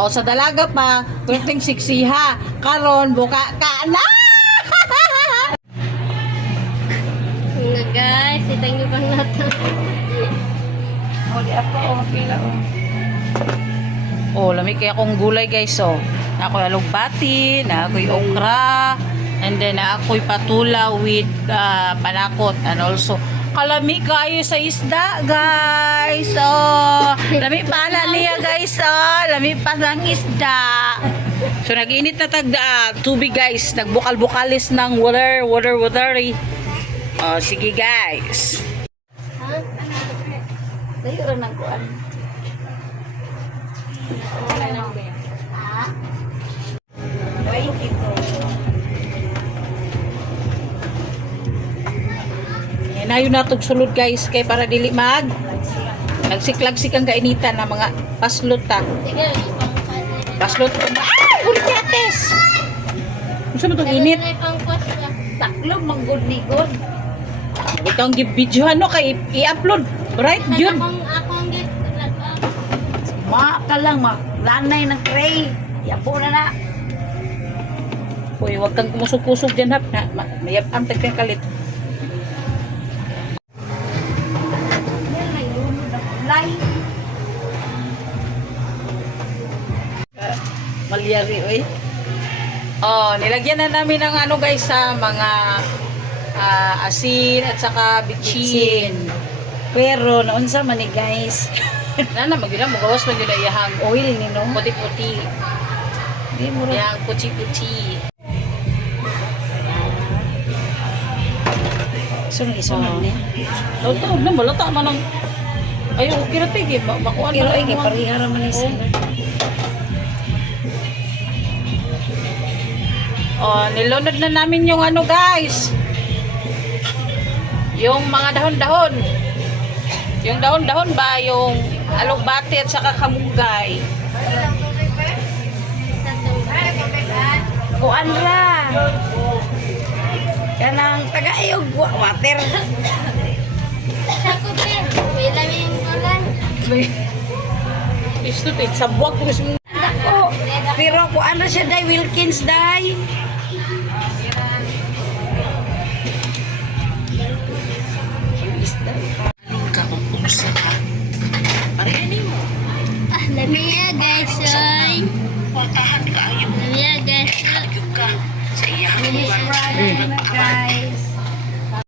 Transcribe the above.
O sa dalaga pa, tuwing siksiha. Karon buka ka na. Nga guys, itang nyo bang nato. O di ako okay lang. Oh, lami kaya akong gulay guys. So, ako alugbati, na ako'y okra, and then ako'y patula with panakot, and also kalami kayo sa isda guys. Oh, lami pa na niya guys. Oh, lami pa ng isda. So nag-init na tubig guys. Nagbukal-bukalis ng watery. Oh, sige guys. Ha? Layo rin ng kuan. Na yun natog sulod guys kay para dili mag nagsiklagsik ang kainitan na mga paslot ta. Sige, Paslot ko. Ay! Ulit yates! Gusto mo itong init? Taklo, manggod ni God. Huwag kang videohan no kay i-upload. Right, yun. Akong git. Ka lang, lanay ng tray. Yapo na. Uy, huwag kang kumusog-kusog dyan hap. Mayap ang tagpang kalit. Malyari, oy. Oh, nilagyan na namin ng ano guys sa mga asin at saka bitchin. Pero naunsa man ni guys. Nana magila magawas man yun iyahang Oil ni no. puti-puti. Di mo rin. Yang puti-puti. So nang isunod ni. Lato na malata man ang ayo okay ra tige makuan Pero ay na kay ang- parihara man ni sir. Oh, nilunod na namin yung ano guys. Yung mga dahon-dahon. Yung dahon-dahon ba yung alugbati at saka kamunggay. Kuan ra. Kanang tagayog water. Sa kupir. May laming gulay. Isto sabwag ko gusto Ako. Pero kuan ra siya dai Wilkins dai.